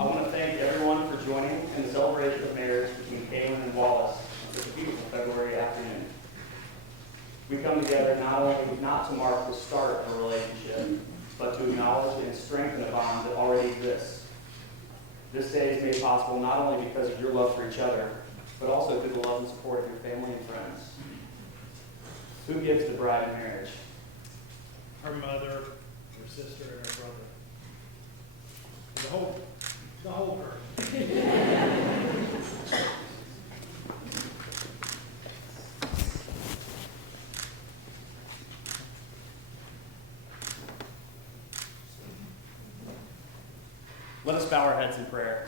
I want to thank everyone for joining in the celebration of marriage between Kaylan and Wallace on such a beautiful February afternoon. We come together not to mark the start of a relationship, but to acknowledge and strengthen a bond that already exists. This day is made possible not only because of your love for each other, but also through the love and support of your family and friends. Who gives the bride in marriage? Her mother, her sister, and her brother. The whole person. Let us bow our heads in prayer.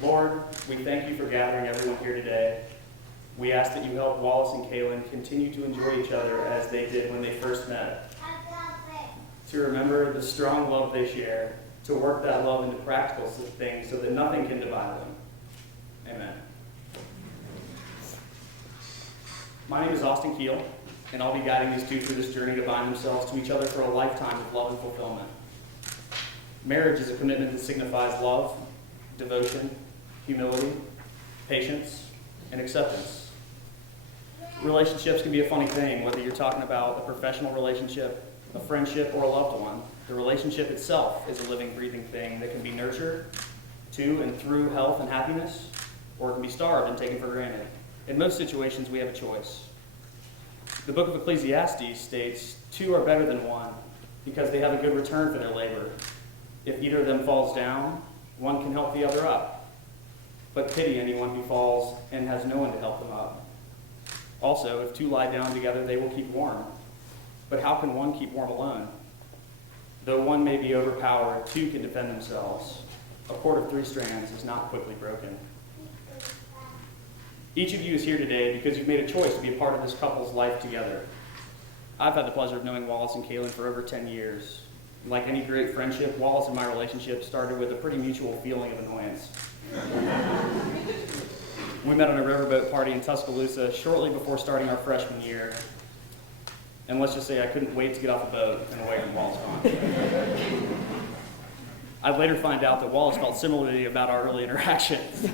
Lord, we thank you for gathering everyone here today. We ask that you help Wallace and Kaylan continue to enjoy each other as they did when they first met. To remember the strong love they share, to work that love into practical things so that nothing can divide them. Amen. My name is Austin Keel, and I'll be guiding these two through this journey to bind themselves to each other for a lifetime of love and fulfillment. Marriage is a commitment that signifies love, devotion, humility, patience, and acceptance. Relationships can be a funny thing, whether you're talking about a professional relationship, a friendship, or a loved one. The relationship itself is a living, breathing thing that can be nurtured to and through health and happiness, or it can be starved and taken for granted. In most situations, we have a choice. The book of Ecclesiastes states, "Two are better than one, because they have a good return for their labor. If either of them falls down, one can help the other up. But pity anyone who falls and has no one to help them up. Also, if two lie down together, they will keep warm. But how can one keep warm alone? Though one may be overpowered, two can defend themselves. A cord of 3 strands is not quickly broken." Each of you is here today because you've made a choice to be a part of this couple's life together. I've had the pleasure of knowing Wallace and Kaylan for over 10 years. Like any great friendship, Wallace and my relationship started with a pretty mutual feeling of annoyance. We met on a riverboat party in Tuscaloosa shortly before starting our freshman year. And let's just say I couldn't wait to get off the boat and away from Wallace Pond. I'd later find out that Wallace felt similarly about our early interactions.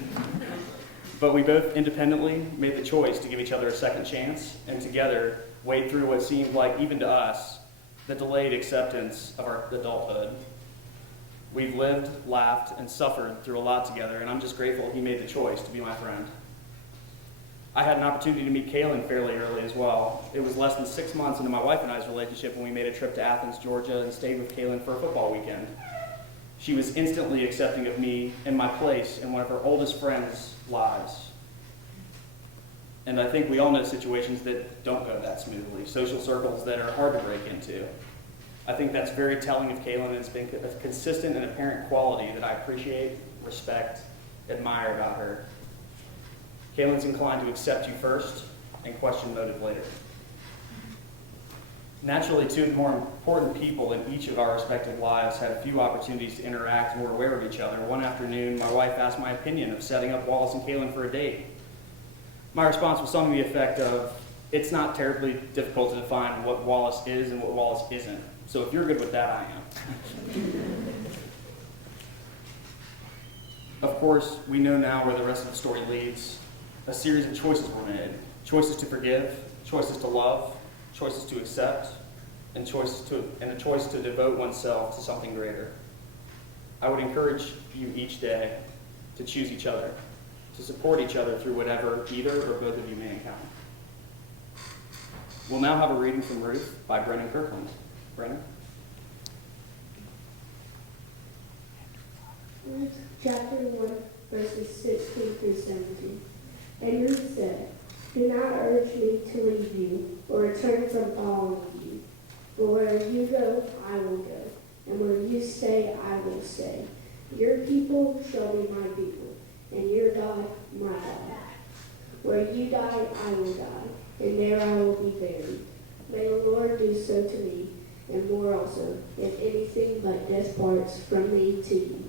But we both independently made the choice to give each other a second chance, and together wade through what seemed like, even to us, the delayed acceptance of our adulthood. We've lived, laughed, and suffered through a lot together, and I'm just grateful he made the choice to be my friend. I had an opportunity to meet Kaylan fairly early as well. It was less than 6 months into my wife and I's relationship when we made a trip to Athens, Georgia, and stayed with Kaylan for a football weekend. She was instantly accepting of me and my place in one of her oldest friends' lives. And I think we all know situations that don't go that smoothly, social circles that are hard to break into. I think that's very telling of Kaylan, and it's been a consistent and apparent quality that I appreciate, respect, admire about her. Kaylan's inclined to accept you first and question motive later. Naturally, two of the more important people in each of our respective lives had a few opportunities to interact and were aware of each other. One afternoon, my wife asked my opinion of setting up Wallace and Kaylan for a date. My response was something to the effect of, it's not terribly difficult to define what Wallace is and what Wallace isn't. So if you're good with that, I am. Of course, we know now where the rest of the story leads. A series of choices were made. Choices to forgive, choices to love, choices to accept, and a choice to devote oneself to something greater. I would encourage you each day to choose each other, to support each other through whatever either or both of you may encounter. We'll now have a reading from Ruth by Brennan Kirkland. Brennan? Ruth chapter 1, verses 16 through 17. And Ruth said, do not urge me to leave you or return from following you. But where you go, I will go, and where you stay, I will stay. Your people shall be my people, and your God, my God. Where you die, I will die, and there I will be buried. May the Lord do so to me, and more also, if anything but death parts from me to you.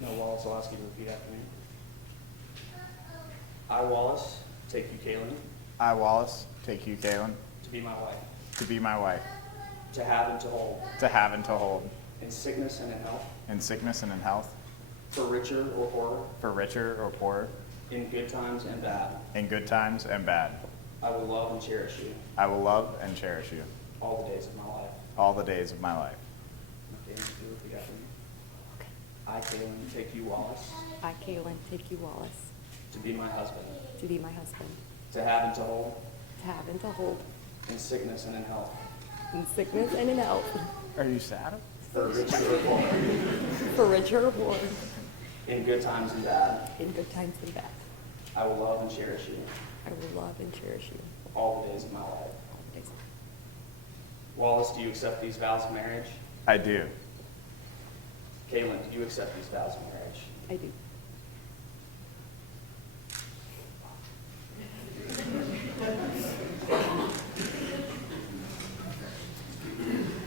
No, Wallace, I'll ask you to repeat after me. I, Wallace, take you, Kaylan, I, Wallace, take you, Kaylan, to be my wife, to be my wife, to have and to hold, to have and to hold, in sickness and in health, in sickness and in health, for richer or poorer, for richer or poorer, in good times and bad. in good times and bad. I will love and cherish you I will love and cherish you all the days of my life. all the days of my life. Okay, you repeat after me. I, Kaylan, take you, Wallace, I, Kaylan, take you, Wallace, to be my husband, to be my husband, to have and to hold, to have and to hold, in sickness and in health, in sickness and in health, Are you sad? for richer or poorer, for richer or poorer, in good times and bad. in good times and bad. I will love and cherish you I will love and cherish you all the days of my life. all the days of my Wallace, do you accept these vows of marriage? I do. Kaylan, do you accept these vows of marriage? life. I do.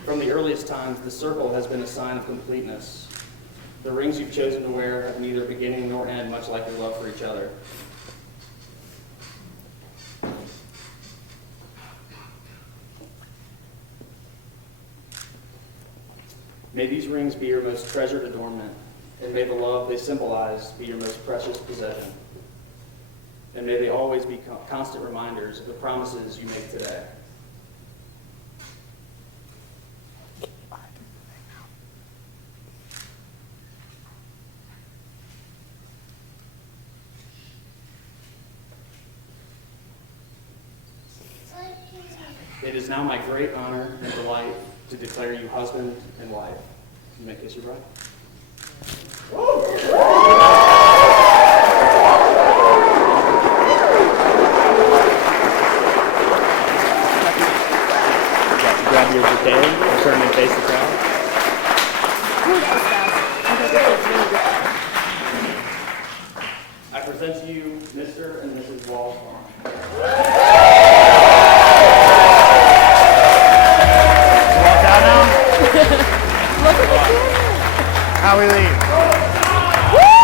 From the earliest times, the circle has been a sign of completeness. The rings you've chosen to wear have neither beginning nor end, much like your love for each other. May these rings be your most treasured adornment, and may the love they symbolize be your most precious possession. And may they always be constant reminders of the promises you make today. It is now my great honor and delight to declare you husband and wife. You may kiss your bride. Woo!